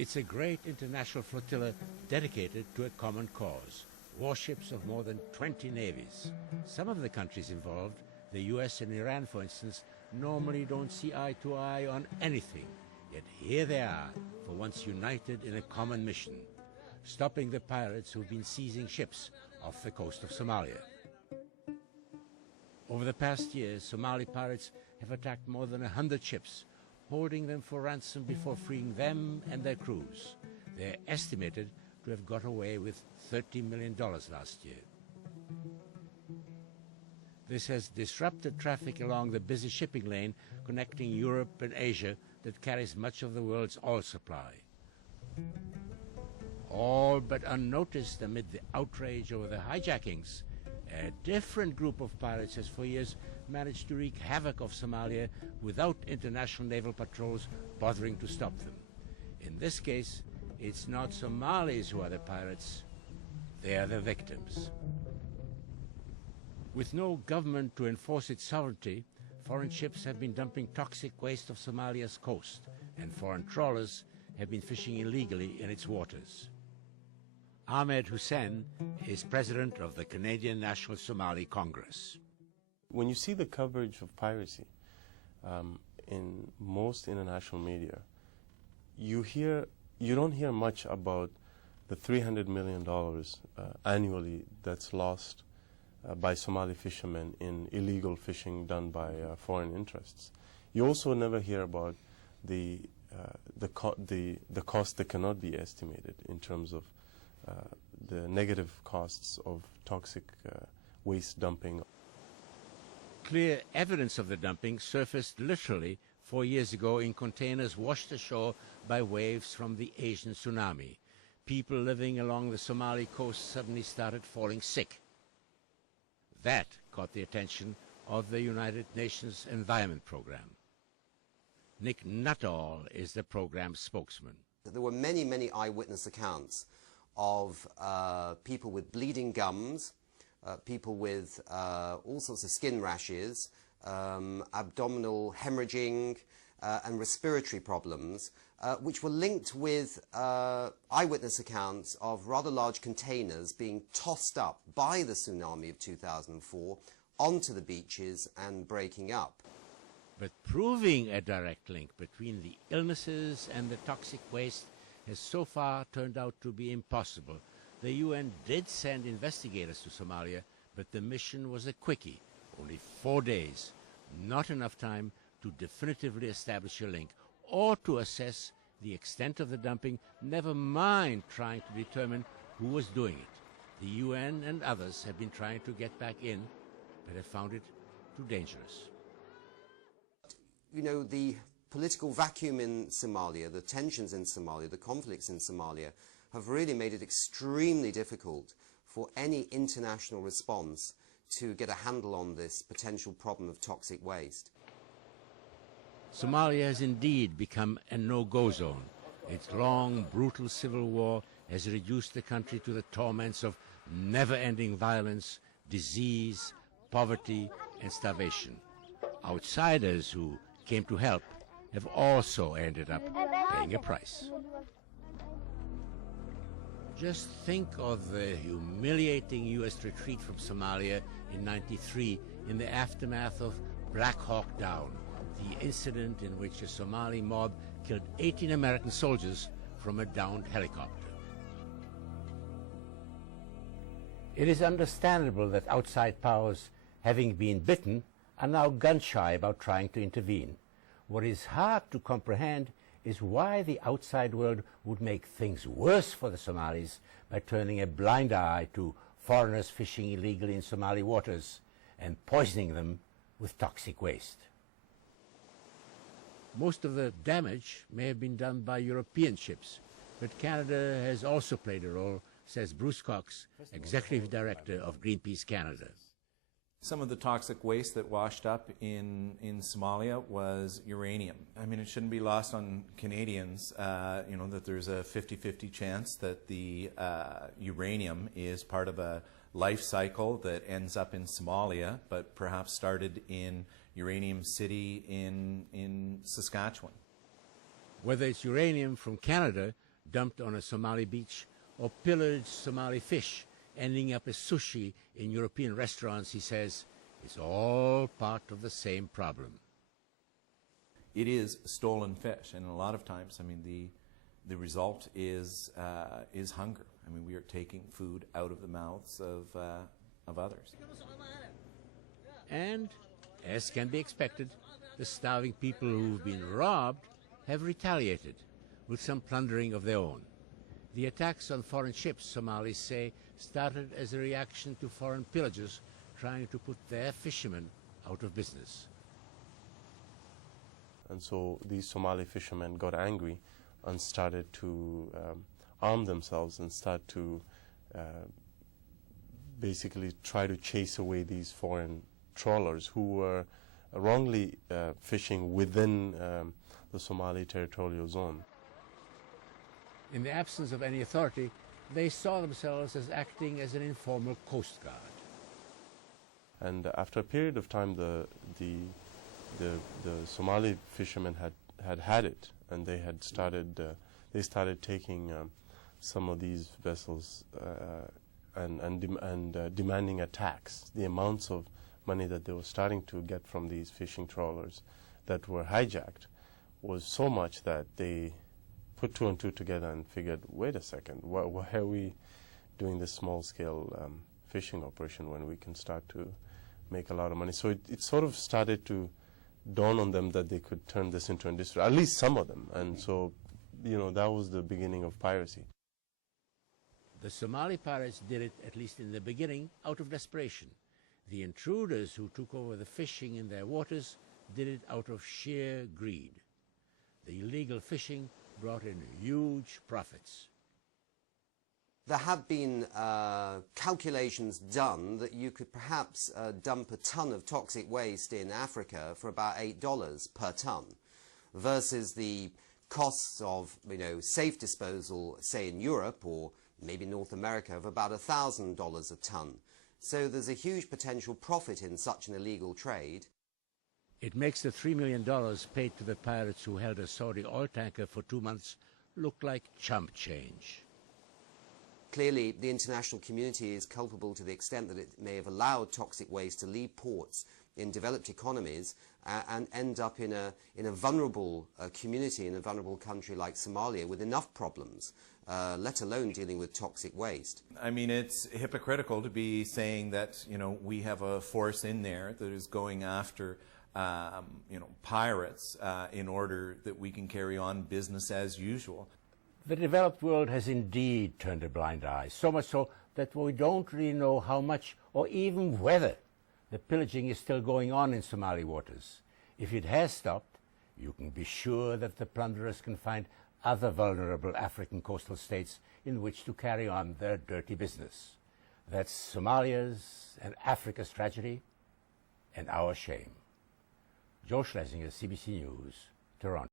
It's a great international flotilla dedicated to a common cause. Warships of more than 20 navies. Some of the countries involved, the US and Iran for instance, normally don't see eye to eye on anything. Yet here they are, for once united in a common mission, stopping the pirates who've been seizing ships off the coast of Somalia. Over the past years, Somali pirates have attacked more than 100 ships, holding them for ransom before freeing them and their crews. They're estimated to have got away with $30 million last year. This has disrupted traffic along the busy shipping lane connecting Europe and Asia that carries much of the world's oil supply. All but unnoticed amid the outrage over the hijackings, a different group of pirates has for years managed to wreak havoc of Somalia without international naval patrols bothering to stop them. In this case, it's not Somalis who are the pirates, they are the victims. With no government to enforce its sovereignty, foreign ships have been dumping toxic waste off Somalia's coast, and foreign trawlers have been fishing illegally in its waters. Ahmed Hussein is president of the Canadian National Somali Congress. When you see the coverage of piracy in most international media, you don't hear much about the $300 million annually that's lost by Somali fishermen in illegal fishing done by foreign interests. You also never hear about the cost that cannot be estimated in terms of the negative costs of toxic waste dumping. Clear evidence of the dumping surfaced literally 4 years ago in containers washed ashore by waves from the Asian tsunami. People living along the Somali coast suddenly started falling sick. That caught the attention of the United Nations Environment Program. Nick Nuttall is the program's spokesman. There were many, many eyewitness accounts of people with bleeding gums, people with all sorts of skin rashes, abdominal hemorrhaging, and respiratory problems, which were linked with eyewitness accounts of rather large containers being tossed up by the tsunami of 2004 onto the beaches and breaking up. But proving a direct link between the illnesses and the toxic waste has so far turned out to be impossible. The UN did send investigators to Somalia, but the mission was a quickie, only 4 days, not enough time to definitively establish a link or to assess the extent of the dumping, never mind trying to determine who was doing it. The UN and others have been trying to get back in, but have found it too dangerous. You know, the political vacuum in Somalia, the tensions in Somalia, the conflicts in Somalia have really made it extremely difficult for any international response to get a handle on this potential problem of toxic waste. Somalia has indeed become a no-go zone. Its long, brutal civil war has reduced the country to the torments of never-ending violence, disease, poverty, and starvation. Outsiders who came to help have also ended up paying a price. Just think of the humiliating U.S. retreat from Somalia in '93 in the aftermath of Black Hawk Down, the incident in which a Somali mob killed 18 American soldiers from a downed helicopter. It is understandable that outside powers, having been bitten, are now gun-shy about trying to intervene. What is hard to comprehend is why the outside world would make things worse for the Somalis by turning a blind eye to foreigners fishing illegally in Somali waters and poisoning them with toxic waste. Most of the damage may have been done by European ships, but Canada has also played a role, says Bruce Cox, Executive Director of Greenpeace Canada. Some of the toxic waste that washed up in Somalia was uranium. I mean, it shouldn't be lost on Canadians, that there's a 50-50 chance that the uranium is part of a life cycle that ends up in Somalia, but perhaps started in Uranium City in Saskatchewan. Whether it's uranium from Canada dumped on a Somali beach, or pillaged Somali fish, ending up as sushi in European restaurants, he says, is all part of the same problem. It is stolen fish, and a lot of times, I mean, the result is hunger. I mean, we are taking food out of the mouths of others. And, as can be expected, the starving people who've been robbed have retaliated with some plundering of their own. The attacks on foreign ships, Somalis say, started as a reaction to foreign pillagers trying to put their fishermen out of business. And so these Somali fishermen got angry and started to arm themselves and start to basically try to chase away these foreign trawlers who were wrongly fishing within the Somali territorial zone. In the absence of any authority, they saw themselves as acting as an informal coast guard. And after a period of time, the Somali fishermen had it, and they had started taking some of these vessels and demanding a tax. The amounts of money that they were starting to get from these fishing trawlers that were hijacked was so much that they put two and two together and figured, wait a second, why are we doing this small-scale fishing operation when we can start to make a lot of money? So it sort of started to dawn on them that they could turn this into industry, at least some of them. And so, you know, that was the beginning of piracy. The Somali pirates did it, at least in the beginning, out of desperation. The intruders who took over the fishing in their waters did it out of sheer greed. The illegal fishing brought in huge profits. There have been calculations done that you could perhaps dump a ton of toxic waste in Africa for about $8 per ton, versus the costs of, safe disposal, say in Europe or maybe North America, of about $1,000 a ton. So there's a huge potential profit in such an illegal trade. It makes the $3 million paid to the pirates who held a Saudi oil tanker for 2 months look like chump change. Clearly, the international community is culpable to the extent that it may have allowed toxic waste to leave ports in developed economies and end up in a vulnerable community, in a vulnerable country like Somalia, with enough problems, let alone dealing with toxic waste. I mean, it's hypocritical to be saying that, we have a force in there that is going after pirates in order that we can carry on business as usual. The developed world has indeed turned a blind eye, so much so that we don't really know how much or even whether the pillaging is still going on in Somali waters. If it has stopped, you can be sure that the plunderers can find other vulnerable African coastal states in which to carry on their dirty business. That's Somalia's and Africa's tragedy and our shame. Joe Schlesinger, CBC News, Toronto.